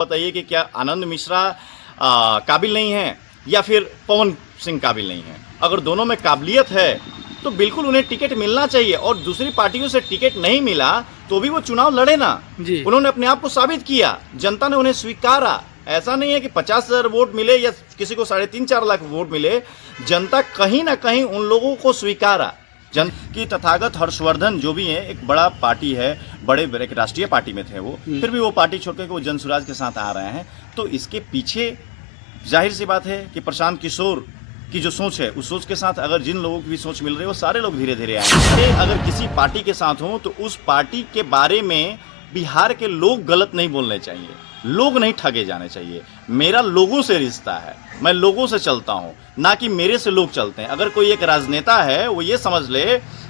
बताइए कि क्या आनंद मिश्रा काबिल नहीं है या फिर पवन सिंह काबिल नहीं है। अगर दोनों में काबिलियत है तो बिल्कुल उन्हें टिकट मिलना चाहिए, और दूसरी पार्टियों से टिकट नहीं मिला तो भी वो चुनाव लड़े ना। उन्होंने अपने आप को साबित किया, जनता ने उन्हें स्वीकारा। ऐसा नहीं है कि 50,000 वोट मिले या किसी को 3.5-4 लाख वोट मिले, जनता कहीं ना कहीं उन लोगों को स्वीकारा। की तथागत हर्षवर्धन जो भी है, एक बड़ा पार्टी है, बड़े एक राष्ट्रीय पार्टी में थे वो, फिर भी वो पार्टी छोड़कर वो जनसुराज के साथ आ रहे हैं। तो इसके पीछे जाहिर सी बात है कि प्रशांत किशोर की जो सोच है, उस सोच के साथ अगर जिन लोगों की भी सोच मिल रही है वो सारे लोग धीरे धीरे आएंगे। अगर किसी पार्टी के साथ हो तो उस पार्टी के बारे में बिहार के लोग गलत नहीं बोलने चाहिए, लोग नहीं ठगे जाने चाहिए। मेरा लोगों से रिश्ता है, मैं लोगों से चलता हूं, ना कि मेरे से लोग चलते हैं। अगर कोई एक राजनेता है वो ये समझ ले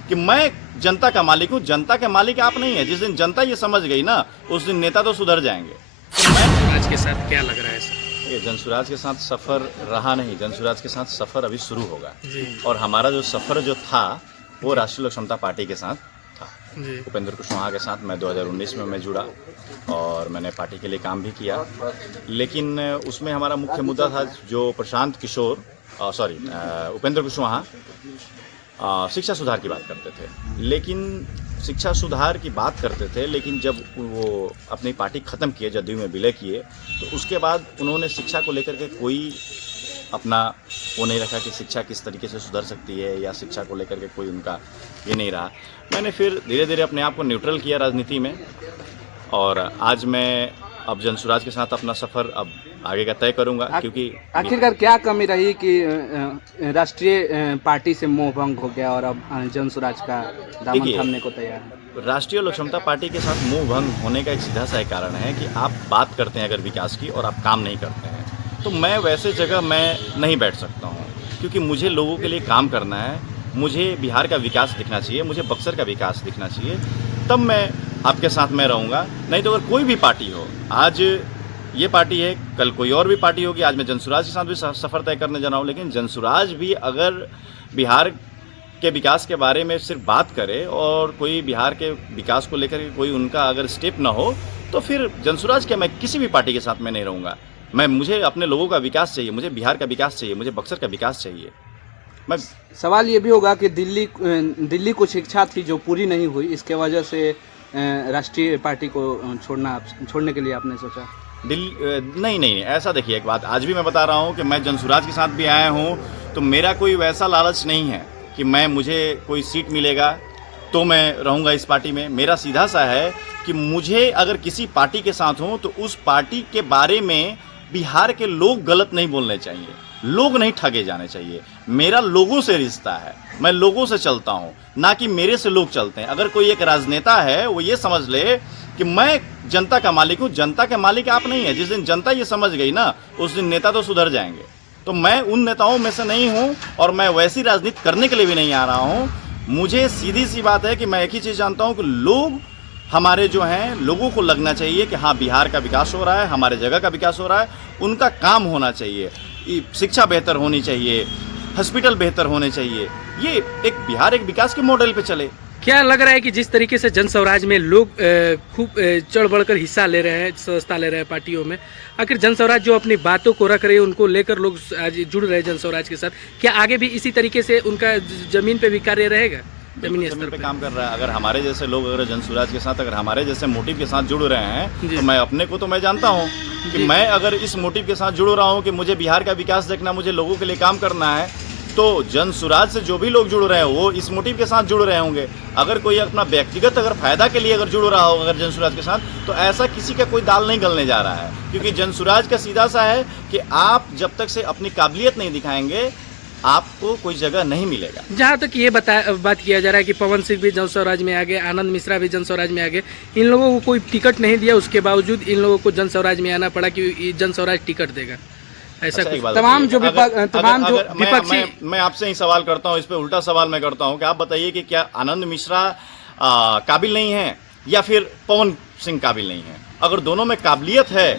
कि मैं जनता का मालिक हूं, जनता के मालिक आप नहीं है। जिस दिन जनता ये समझ गई ना, उस दिन नेता तो सुधर जाएंगे। तो जनसुराज के साथ क्या लग रहा है सर? ये जनसुराज के साथ सफ़र रहा नहीं, जनसुराज के साथ सफ़र अभी शुरू होगा। और हमारा जो सफ़र जो था वो राष्ट्रीय लोक समता पार्टी के साथ था। उपेंद्र कुशवाहा के साथ मैं 2019 में मैं जुड़ा और मैंने पार्टी के लिए काम भी किया, लेकिन उसमें हमारा मुख्य मुद्दा था जो प्रशांत किशोर उपेंद्र कुशवाहा शिक्षा सुधार की बात करते थे। लेकिन शिक्षा सुधार की बात करते थे, लेकिन जब वो अपनी पार्टी ख़त्म किए, जदयू में विलय किए, तो उसके बाद उन्होंने शिक्षा को लेकर के कोई अपना वो नहीं रखा कि शिक्षा किस तरीके से सुधर सकती है, या शिक्षा को लेकर के कोई उनका ये नहीं रहा। मैंने फिर धीरे धीरे अपने आप को न्यूट्रल किया राजनीति में, और आज मैं अब जनसुराज के साथ अपना सफ़र अब आगे का तय करूंगा। क्योंकि आखिरकार क्या कमी रही कि राष्ट्रीय पार्टी से मोह भंग हो गया और अब जनसुराज का दामन थामने को तैयार है? राष्ट्रीय लोक समता पार्टी के साथ मोह भंग होने का एक सीधा सा कारण है कि आप बात करते हैं अगर विकास की और आप काम नहीं करते हैं, तो मैं वैसे जगह मैं नहीं बैठ सकता हूँ, क्योंकि मुझे लोगों के लिए काम करना है। मुझे बिहार का विकास दिखना चाहिए, मुझे बक्सर का विकास दिखना चाहिए, तब मैं आपके साथ में रहूँगा। नहीं तो अगर कोई भी पार्टी हो, आज ये पार्टी है, कल कोई और भी पार्टी होगी, आज मैं जनसुराज के साथ भी सफ़र तय करने जा रहा हूँ, लेकिन जनसुराज भी अगर बिहार के विकास के बारे में सिर्फ बात करे और कोई बिहार के विकास को लेकर कोई उनका अगर स्टेप ना हो, तो फिर जनसुराज क्या, मैं किसी भी पार्टी के साथ में नहीं रहूँगा। मुझे अपने लोगों का विकास चाहिए, मुझे बिहार का विकास चाहिए, मुझे बक्सर का विकास चाहिए। सवाल ये भी होगा कि दिल्ली कुछ इच्छा थी जो पूरी नहीं हुई, इसके वजह से राष्ट्रीय पार्टी को छोड़ने के लिए आपने सोचा? नहीं, ऐसा देखिए, एक बात आज भी मैं बता रहा हूँ कि मैं जनसुराज के साथ भी आया हूँ, तो मेरा कोई वैसा लालच नहीं है कि मुझे कोई सीट मिलेगा तो मैं रहूँगा इस पार्टी में। मेरा सीधा सा है कि मुझे अगर किसी पार्टी के साथ हूँ तो उस पार्टी के बारे में बिहार के लोग गलत नहीं बोलने चाहिए, लोग नहीं ठगे जाने चाहिए। मेरा लोगों से रिश्ता है, मैं लोगों से चलता हूं, ना कि मेरे से लोग चलते हैं। अगर कोई एक राजनेता है वो ये समझ ले कि मैं जनता का मालिक हूं, जनता के मालिक आप नहीं है। जिस दिन जनता ये समझ गई ना, उस दिन नेता तो सुधर जाएंगे। तो मैं उन नेताओं में से नहीं हूं, और मैं वैसी राजनीति करने के लिए भी नहीं आ रहा हूं। मुझे सीधी सी बात है कि मैं एक ही चीज़ जानता हूं कि लोग हमारे जो हैं, लोगों को लगना चाहिए कि हाँ, बिहार का विकास हो रहा है, हमारे जगह का विकास हो रहा है, उनका काम होना चाहिए, शिक्षा बेहतर होनी चाहिए, हॉस्पिटल बेहतर होने चाहिए। ये एक बिहार एक विकास के मॉडल पे चले। क्या लग रहा है कि जिस तरीके से जनस्वराज में लोग खूब चढ़ बढ़कर हिस्सा ले रहे हैं, सदस्यता ले रहे हैं पार्टियों में, आखिर जनस्वराज जो अपनी बातों को रख रहे हैं, उनको लेकर लोग आज जुड़ रहे हैं जनस्वराज के साथ, क्या आगे भी इसी तरीके से उनका जमीन पे भी कार्य रहेगा, जमीनी स्तर पे काम कर रहा है? अगर हमारे जैसे लोग अगर जनसुराज के साथ, अगर हमारे जैसे मोटिव के साथ जुड़ रहे हैं, तो मैं अपने को तो मैं जानता हूँ कि मैं अगर इस मोटिव के साथ जुड़ रहा हूँ कि मुझे बिहार का विकास देखना, मुझे लोगों के लिए काम करना है, तो जनसुराज से जो भी लोग जुड़ रहे हैं वो इस मोटिव के साथ जुड़ रहे होंगे। अगर कोई अपना व्यक्तिगत अगर फायदा के लिए अगर जुड़ रहा हो अगर जनसुराज के साथ, तो ऐसा किसी का कोई दाल नहीं गलने जा रहा है। क्योंकि जनसुराज का सीधा सा है कि आप जब तक से अपनी काबिलियत नहीं दिखाएंगे, आपको कोई जगह नहीं मिलेगा। जहाँ तक ये बात किया जा रहा है कि पवन सिंह भी जनस्वराज में आ गए, आनंद मिश्रा भी जनस्वराज में आ गए, इन लोगों को कोई टिकट नहीं दिया, उसके बावजूद इन लोगों को जनस्वराज में आना पड़ा कि जनस्वराज टिकट देगा। ऐसा कुछ तमाम जो विपक्षी, मैं आपसे ही सवाल करता हूँ, इस पे उल्टा सवाल मैं करता हूँ कि आप बताइए कि क्या आनंद मिश्रा काबिल नहीं है या फिर पवन सिंह काबिल नहीं है। अगर दोनों में काबिलियत है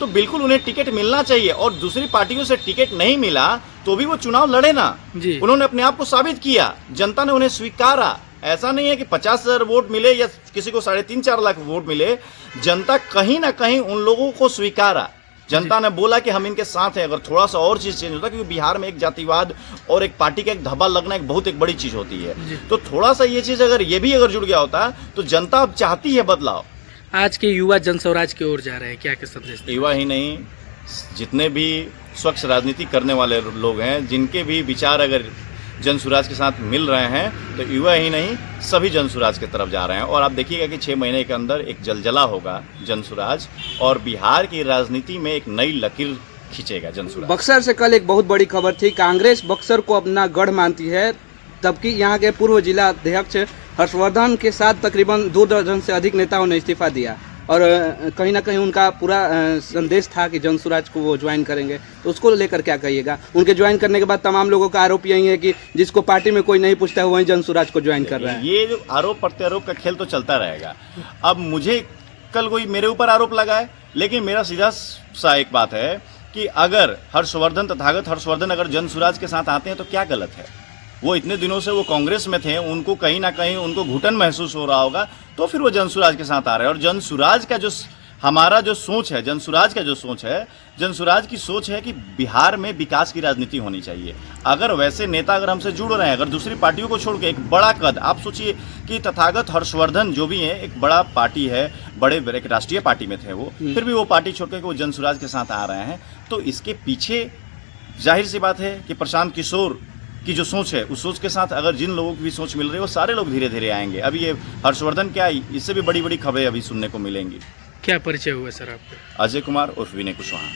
तो बिल्कुल उन्हें टिकट मिलना चाहिए, और दूसरी पार्टियों से टिकट नहीं मिला तो भी वो चुनाव लड़े ना। उन्होंने अपने आप को साबित किया, जनता ने उन्हें स्वीकारा। ऐसा नहीं है कि 50,000 वोट मिले या किसी को 3.5-4 लाख वोट मिले, जनता कहीं ना कहीं उन लोगों को स्वीकारा। जनता ने बोला कि हम इनके साथ हैं। अगर थोड़ा सा और चीज चेंज होता, क्योंकि बिहार में एक जातिवाद और एक पार्टी का एक धब्बा लगना एक बड़ी चीज होती है, तो थोड़ा सा ये चीज अगर जुड़ गया होता तो जनता अब चाहती है बदलाव। आज के युवा जन स्वराज की ओर जा रहे हैं, क्या क्या संदेश दें? युवा ही नहीं, जितने भी स्वच्छ राजनीति करने वाले लोग हैं, जिनके भी विचार अगर जन स्वराज के साथ मिल रहे हैं, तो युवा ही नहीं सभी जन स्वराज की तरफ जा रहे हैं। और आप देखिएगा कि 6 महीने के अंदर एक जलजला होगा जन स्वराज, और बिहार की राजनीति में एक नई लकीर खींचेगा जन स्वराज। बक्सर से कल एक बहुत बड़ी खबर थी, कांग्रेस बक्सर को अपना गढ़ मानती है, जबकि यहाँ के पूर्व जिला अध्यक्ष हर्षवर्धन के साथ तकरीबन 2 दर्जन से अधिक नेताओं ने इस्तीफा दिया, और कहीं ना कहीं उनका पूरा संदेश था कि जन स्वराज को वो ज्वाइन करेंगे। तो उसको लेकर क्या कहिएगा? उनके ज्वाइन करने के बाद तमाम लोगों का आरोप यही है कि जिसको पार्टी में कोई नहीं पूछता है वही जन स्वराज को ज्वाइन कर रहा है। ये जो आरोप प्रत्यारोप का खेल तो चलता रहेगा। अब मुझे कल कोई मेरे ऊपर आरोप लगाए, लेकिन मेरा सीधा सा एक बात है कि अगर हर्षवर्धन, तथागत हर्षवर्धन अगर जन स्वराज के साथ आते हैं तो क्या गलत है? वो इतने दिनों से वो कांग्रेस में थे, उनको कहीं ना कहीं उनको घुटन महसूस हो रहा होगा, तो फिर वो जन स्वराज के साथ आ रहे हैं। और जन स्वराज का जो हमारा जो सोच है, जन स्वराज का जो सोच है, जन स्वराज की सोच है कि बिहार में विकास की राजनीति होनी चाहिए। अगर वैसे नेता अगर हमसे जुड़ रहे हैं, अगर दूसरी पार्टियों को छोड़ के एक बड़ा कद, आप सोचिए कि तथागत हर्षवर्धन जो भी है एक बड़ा पार्टी है, बड़े एक राष्ट्रीय पार्टी में थे वो, फिर भी वो पार्टी छोड़ के वो जन स्वराज के साथ आ रहे हैं, तो इसके पीछे जाहिर सी बात है कि प्रशांत किशोर की जो सोच है, उस सोच के साथ अगर जिन लोगों की भी सोच मिल रही है, वो सारे लोग धीरे धीरे आएंगे। अभी ये हर्षवर्धन क्या, इससे भी बड़ी बड़ी खबरें अभी सुनने को मिलेंगी। क्या परिचय हुआ सर आपका? अजय कुमार उर्फ विनय कुशवाहा।